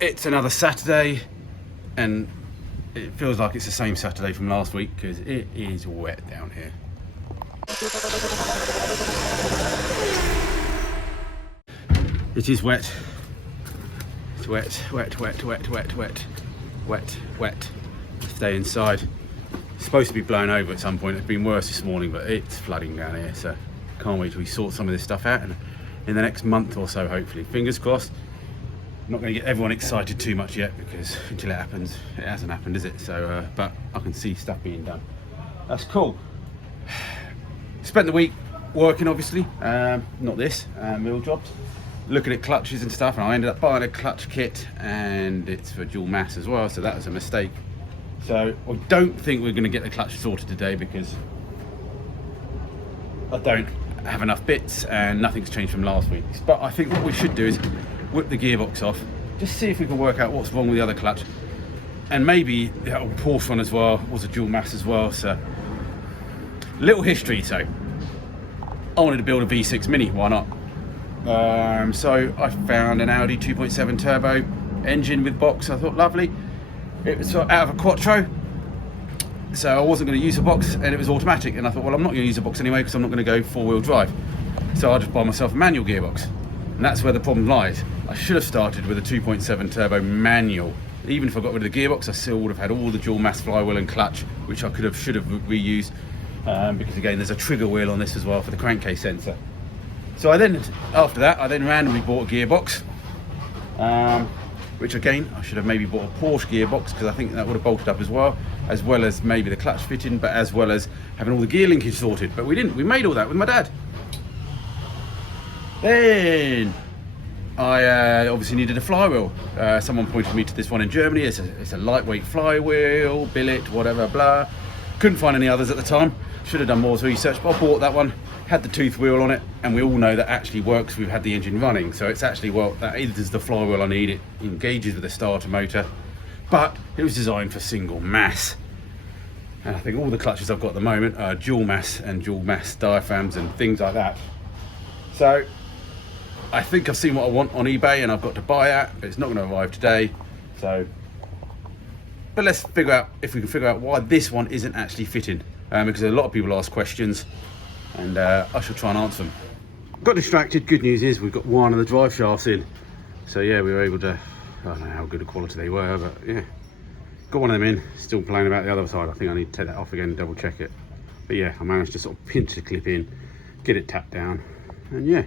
It's another Saturday, and it feels like it's the same Saturday from last week because it is wet down here. It is wet. It's wet, wet, wet, wet, wet, wet, wet, wet. Stay inside. It's supposed to be blown over at some point. It's been worse this morning, but it's flooding down here, so can't wait till we sort some of this stuff out, and in the next month or so, hopefully. Fingers crossed. I'm not going to get everyone excited too much yet, because until it happens, it hasn't happened, is it? So, but I can see stuff being done. That's cool. Spent the week working, obviously. Not this, mill jobs. Looking at clutches and stuff, and I ended up buying a clutch kit, and it's for dual mass as well, so that was a mistake. So I don't think we're going to get the clutch sorted today because I don't have enough bits and nothing's changed from last week. But I think what we should do is whip the gearbox off, just see if we can work out what's wrong with the other clutch, and maybe the old Porsche one as well was a dual mass as well. So little history. So I wanted to build a V6 Mini, why not? So I found an Audi 2.7 turbo engine with box. I thought lovely. It was out of a Quattro, so I wasn't going to use a box, and it was automatic, and I thought, well, I'm not going to use a box anyway because I'm not going to go four-wheel drive, so I'll just buy myself a manual gearbox. And that's where the problem lies. I should have started with a 2.7 turbo manual. Even if I got rid of the gearbox, I still would have had all the dual mass flywheel and clutch, which I should have reused, because again, there's a trigger wheel on this as well for the crankcase sensor. So after that, I randomly bought a gearbox, which again, I should have maybe bought a Porsche gearbox because I think that would have bolted up as well as maybe the clutch fitting, but as well as having all the gear linkage sorted. But we didn't. We made all that with my dad. Then I obviously needed a flywheel. Someone pointed me to this one in Germany. It's a lightweight flywheel, billet, whatever, blah. Couldn't find any others at the time. Should have done more research, but I bought that one. Had the tooth wheel on it, and we all know that actually works. We've had the engine running, so it's actually, well, that is the flywheel I need. It engages with the starter motor, but it was designed for single mass. And I think all the clutches I've got at the moment are dual mass and dual mass diaphragms and things like that. So I think I've seen what I want on eBay, and I've got to buy that, but it's not going to arrive today. So, but let's figure out if we can figure out why this one isn't actually fitting, because a lot of people ask questions, and I shall try and answer them. Got distracted. Good news is we've got one of the drive shafts in, so yeah, we were able to, I don't know how good a quality they were, but yeah, got one of them in. Still playing about the other side. I think I need to take that off again and double check it, but yeah, I managed to sort of pinch the clip in, get it tapped down, and yeah,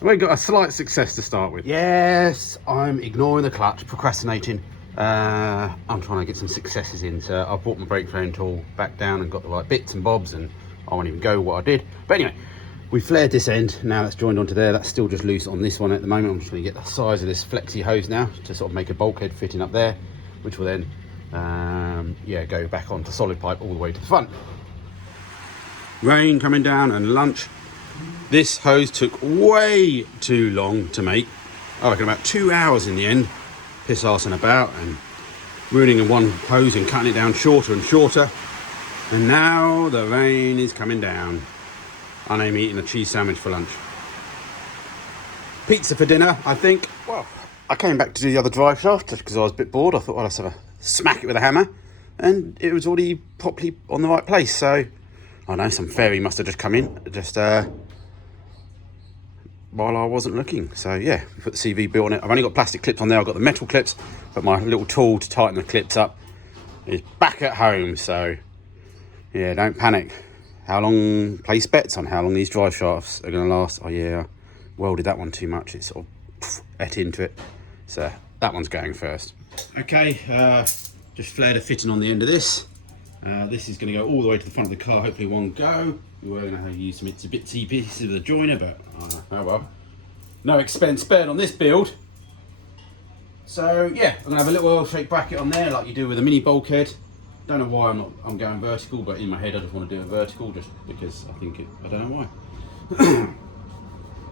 we got a slight success to start with. Yes, I'm ignoring the clutch, procrastinating. I'm trying to get some successes in, so I brought my brake flaring tool back down and got the right bits and bobs, and I won't even go what I did. But anyway, we flared this end. Now that's joined onto there. That's still just loose on this one at the moment. I'm just going to get the size of this flexi hose now to sort of make a bulkhead fitting up there, which will then yeah, go back onto solid pipe all the way to the front. Rain coming down and lunch. This hose took way too long to make. I reckon about 2 hours in the end, piss arsing about and ruining in one hose and cutting it down shorter and shorter. And now the rain is coming down. I'm eating a cheese sandwich for lunch. Pizza for dinner, I think. Well, I came back to do the other drive shaft just because I was a bit bored. I thought, well, let's have a smack it with a hammer. And it was already properly on the right place. So, I don't know, some fairy must have just come in just while I wasn't looking. So yeah, we put the CV bit on it. I've only got plastic clips on there. I've got the metal clips, but my little tool to tighten the clips up is back at home. So yeah, don't panic. How long, place bets on how long these drive shafts are going to last. Oh yeah, welded that one too much. It sort of ate into it. So that one's going first. Okay, just flared a fitting on the end of this. This is going to go all the way to the front of the car, hopefully one go. We were going to have to use some itsy pieces with a joiner, but oh well. No expense spared on this build. So yeah, I'm going to have a little L-shaped bracket on there like you do with a mini bulkhead. Don't know why I'm going vertical, but in my head I just want to do it vertical just because I think I don't know why.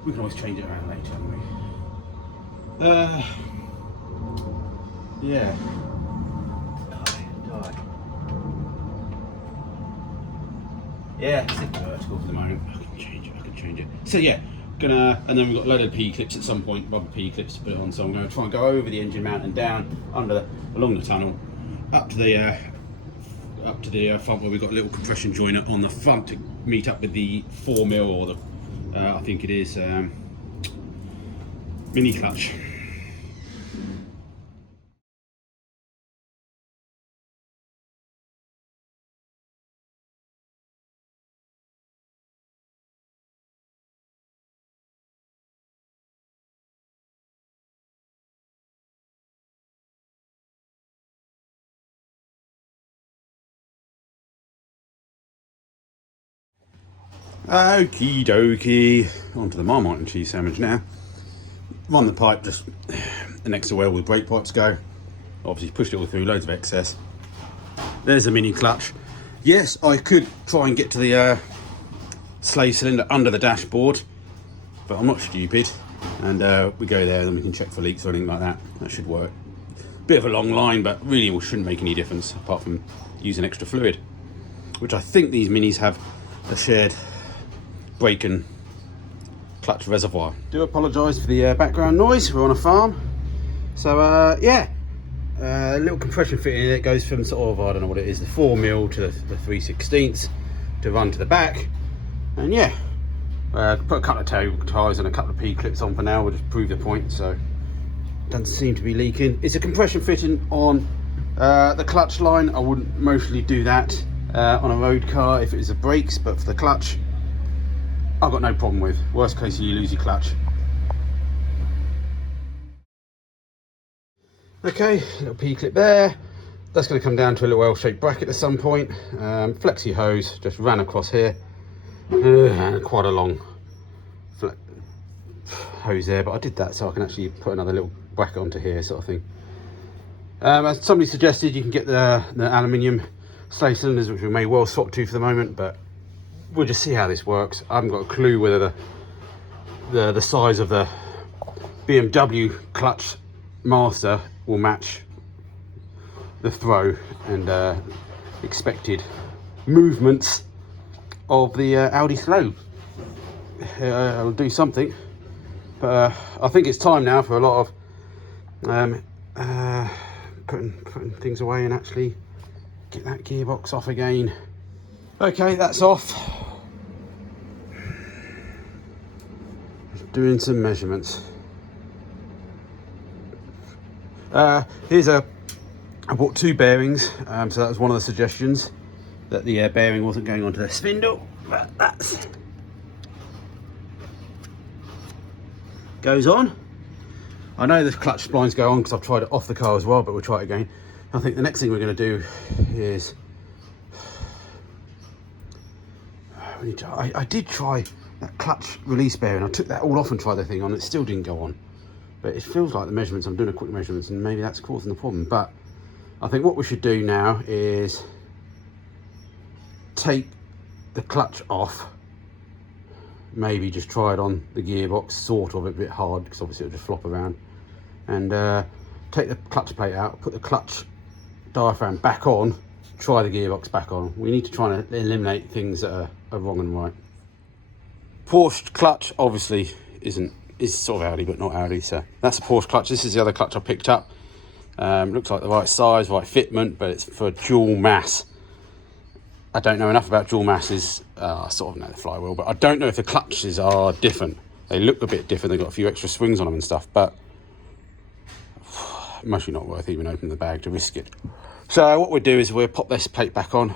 We can always change it around later anyway. Yeah. Die. Yeah, stick vertical for the moment. I can change it. So yeah, And then we've got loaded P-clips at some point, rubber P-clips to put it on. So I'm going to try and go over the engine mount and down along the tunnel, up to the front where we've got a little compression joiner on the front to meet up with the 4mm or the I think it is mini clutch. Okie dokie, onto the Marmite and cheese sandwich now. Run the pipe just next to where all the brake pipes go. Obviously pushed it all through, loads of excess. There's the mini clutch. Yes, I could try and get to the sleigh cylinder under the dashboard, but I'm not stupid. And we go there and then we can check for leaks or anything like that. That should work. Bit of a long line, but really it shouldn't make any difference apart from using extra fluid, which I think these minis have a shared brake and clutch reservoir. Do apologise for the background noise, we're on a farm. So yeah, a little compression fitting that goes from sort of, I don't know what it is, the 4mm to the 3/16 to run to the back. And yeah, put a couple of tail ties and a couple of P-clips on for now, we'll just prove the point. So doesn't seem to be leaking. It's a compression fitting on the clutch line. I wouldn't mostly do that on a road car if it was the brakes, but for the clutch I've got no problem with. Worst case, you lose your clutch. Okay, little P-clip there. That's going to come down to a little L-shaped bracket at some point. Flexi hose just ran across here. Quite a long hose there, but I did that so I can actually put another little bracket onto here, sort of thing. As somebody suggested, you can get the aluminium sleigh cylinders, which we may well swap to for the moment, but we'll just see how this works. I haven't got a clue whether the size of the BMW clutch master will match the throw and expected movements of the Audi slow. I'll do something, but I think it's time now for a lot of putting things away and actually get that gearbox off again. Okay, that's off. Just doing some measurements. I bought two bearings, so that was one of the suggestions, that the bearing wasn't going onto the spindle, but that's goes on. I know the clutch splines go on because I've tried it off the car as well, but we'll try it again. I think the next thing we're going to do is I did try that clutch release bearing. I took that all off and tried the thing on. It still didn't go on. But it feels like the measurements, I'm doing a quick measurements and maybe that's causing the problem. But I think what we should do now is take the clutch off. Maybe just try it on the gearbox, sort of a bit hard because obviously it'll just flop around. And take the clutch plate out, put the clutch diaphragm back on, try the gearbox back on. We need to try and eliminate things that are wrong and right. Porsche clutch obviously is sort of Audi but not Audi, so that's a Porsche clutch. This is the other clutch I picked up. Looks like the right size, right fitment, but it's for dual mass. I don't know enough about dual masses. I sort of know the flywheel, but I don't know if the clutches are different. They look a bit different. They've got a few extra springs on them and stuff, but mostly not worth even opening the bag to risk it. So what we'll do is we'll pop this plate back on,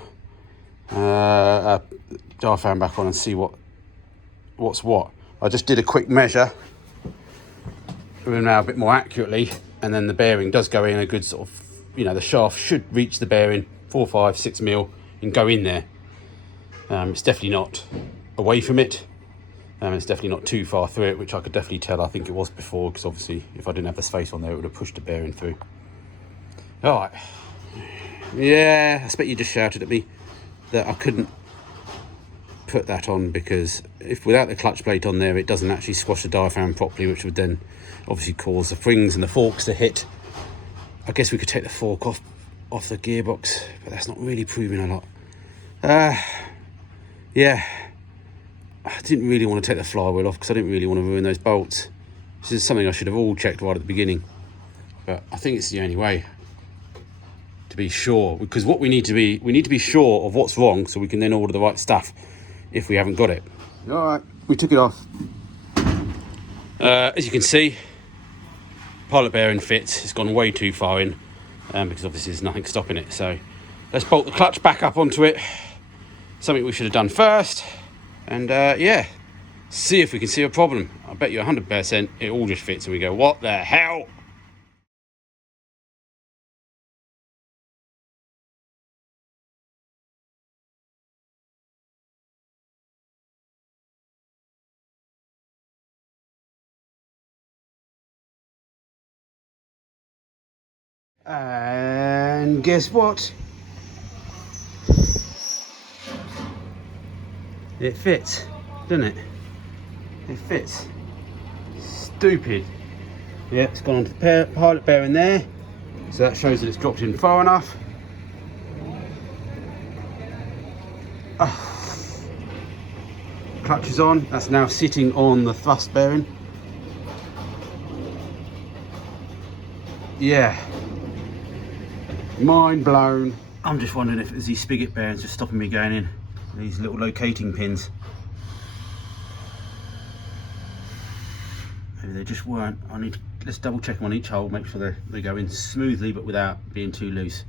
diaphragm back on, and see what's what. I just did a quick measure now a bit more accurately, and then the bearing does go in a good sort of, the shaft should reach the bearing 4, 5, 6 mil and go in there. It's definitely not away from it. It's definitely not too far through it, which I could definitely tell. I think it was before, because obviously if I didn't have the space on there, it would have pushed the bearing through. All right. Yeah, I expect you just shouted at me that I couldn't put that on, because if without the clutch plate on there, it doesn't actually squash the diaphragm properly, which would then obviously cause the springs and the forks to hit. I guess we could take the fork off the gearbox, but that's not really proving a lot. Yeah, I didn't really want to take the flywheel off because I didn't really want to ruin those bolts. This is something I should have all checked right at the beginning, but I think it's the only way to be sure, because what we need to be sure of what's wrong so we can then order the right stuff if we haven't got it. All right, we took it off. As you can see, pilot bearing fits. It's gone way too far in because obviously there's nothing stopping it. So let's bolt the clutch back up onto it. Something we should have done first. And yeah, see if we can see a problem. I bet you 100% it all just fits and we go, what the hell? And guess what? It fits, doesn't it? It fits. Stupid. Yeah, it's gone onto the pilot bearing there, so that shows that it's dropped in far enough. Clutch is on. That's now sitting on the thrust bearing. Yeah. Mind blown. I'm just wondering if it's these spigot bearings just stopping me going in. These little locating pins. Maybe they just weren't. Let's double check them on each hole, make sure they go in smoothly but without being too loose.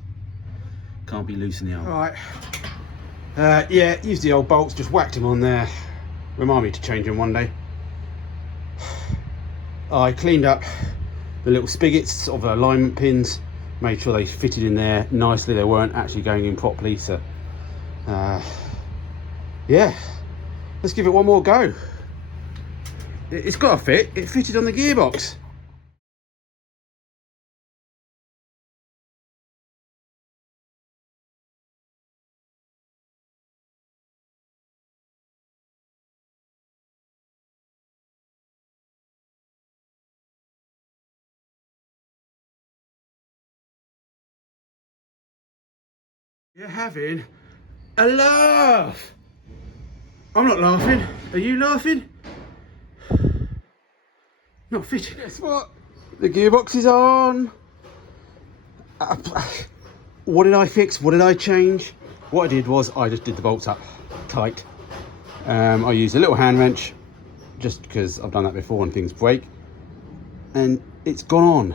Can't be loose in the hole. Right. Yeah, used the old bolts, just whacked them on there. Remind me to change them one day. I cleaned up the little spigots of the alignment pins, made sure they fitted in there nicely. They weren't actually going in properly, so yeah, let's give it one more go. It's got to fit. It fitted on the gearbox. You're having a laugh. I'm not laughing. Are you laughing? Not fitting. Guess what? The gearbox is on. What did I fix? What did I change? What I did was I just did the bolts up tight. I used a little hand wrench just because I've done that before and things break. And it's gone on.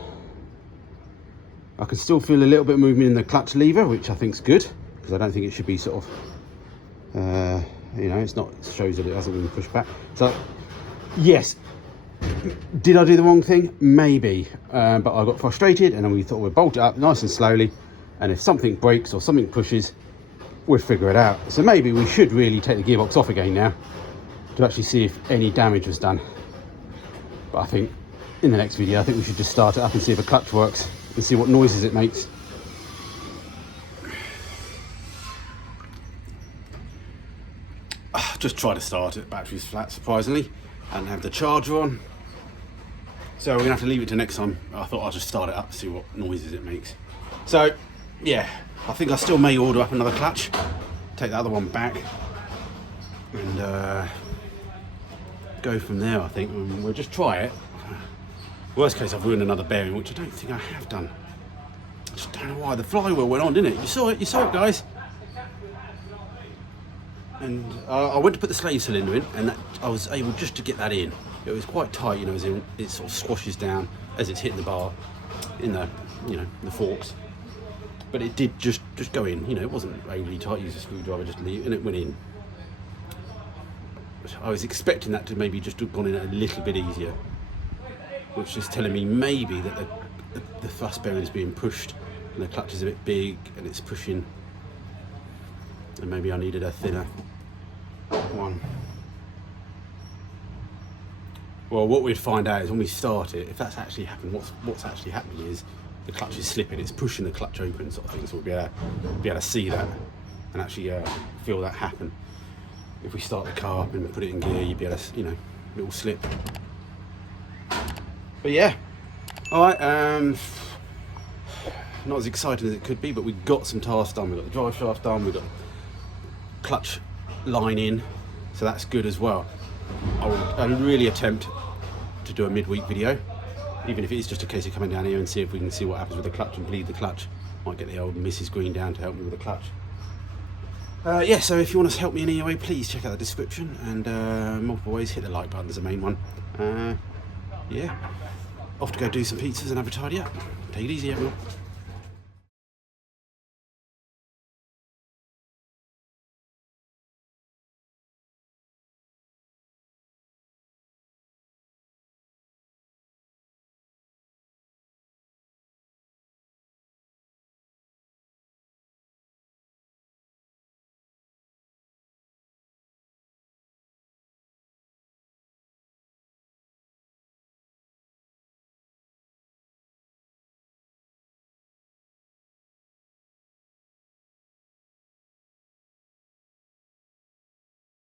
I can still feel a little bit of movement in the clutch lever, which I think is good, because I don't think it should be sort of, you know, it's not, it shows that it hasn't been pushed back. So, yes, did I do the wrong thing? Maybe, but I got frustrated and then we thought we'd bolt it up nice and slowly, and if something breaks or something pushes, we'll figure it out. So maybe we should really take the gearbox off again now to actually see if any damage was done. But I think in the next video, I think we should just start it up and see if the clutch works and see what noises it makes. Just try to start it, battery's flat surprisingly, and have the charger on. So we're gonna have to leave it to next time. I thought I'll just start it up, see what noises it makes. So yeah, I think I still may order up another clutch, take the other one back, and go from there. I think we'll just try it. Worst case, I've ruined another bearing, which I don't think I have done. I just don't know why. The flywheel went on, didn't it? You saw it, guys. And I went to put the slave cylinder in, and I was able just to get that in. It was quite tight, you know, as in it sort of squashes down as it's hitting the bar in the, you know, the forks. But it did just go in, you know, it wasn't overly tight. Use a screwdriver, just leave, and it went in. I was expecting that to maybe just have gone in a little bit easier, which is telling me maybe that the thrust bearing is being pushed and the clutch is a bit big and it's pushing, and maybe I needed a thinner one. Well, what we'd find out is when we start it, if that's actually happened, what's actually happening is the clutch is slipping, it's pushing the clutch open sort of thing, so we'll be able to see that and actually feel that happen. If we start the car up and put it in gear, you'd be able to, you know, it will slip. But yeah, all right, not as exciting as it could be, but we got some tasks done. We got the drive shaft done, we got clutch line in, so that's good as well. I'll really attempt to do a midweek video, even if it is just a case of coming down here and see if we can see what happens with the clutch and bleed the clutch. Might get the old Mrs. Green down to help me with the clutch. Yeah, so if you want to help me in any way, please check out the description, and multiple ways. Hit the like button is the main one. Yeah, off to go do some pizzas and have a tidy up. Take it easy, everyone.